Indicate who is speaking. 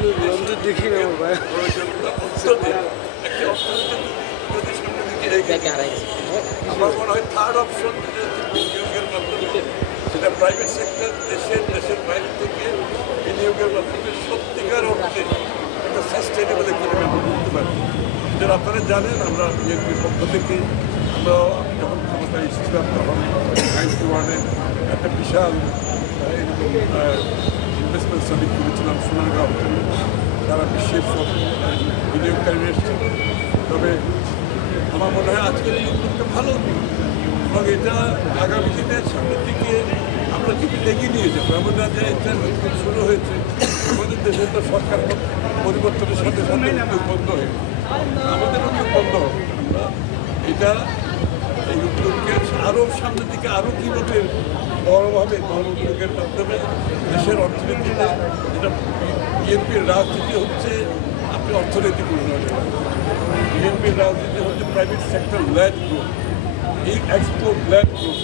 Speaker 1: বন্ধু দেখি না আমার
Speaker 2: আমার মনে হয় থার্ড অপশন বিনিয়োগের মাধ্যমে সেটা প্রাইভেট সেক্টর দেশের দেশের বাইরে থেকে বিনিয়োগের মাধ্যমে সত্যিকার অর্থে একটা সাস্টেনেবল ইকোনমি করতে পারি আপনারা জানেন আমরা বিএনপির পক্ষ থেকে আমরা যখন ক্ষমতায় এসেছিলাম তখন নাইনটি ওয়ানে একটা বিশাল ইনভেস্টমেন্ট সামিট করেছিলাম সোনারগাঁও সারা বিশ্বের বিনিয়োগকারী এসেছিল। তবে আমার মনে হয় আজকের এই উদ্যোগটা ভালো। এবং এটা আগামী দিনের সামনের দিকে আমরা যদি এগিয়ে নিয়ে যাব এমন না যে এটা শুরু হয়েছে। আমাদের দেশে তো সরকার পরিবর্তনের সাথে সাথে উদ্যোগ বন্ধ হয়ে। আমাদের উদ্যোগ বন্ধ হবে আমরা এটা এই উদ্যোগকে আরও সামনের দিকে আরও কীভাবে বড়োভাবে গণ উদ্যোগের মাধ্যমে দেশের অর্থনীতিতে যেটা বিএনপির রাজনীতি হচ্ছে আপনি অর্থনৈতিক উন্নয়ন। বিএনপির রাজনীতি হচ্ছে প্রাইভেট সেক্টর ল্যান্ড গ্রোথ এই এক্সপোর্ট ল্যান্ড গ্রোথ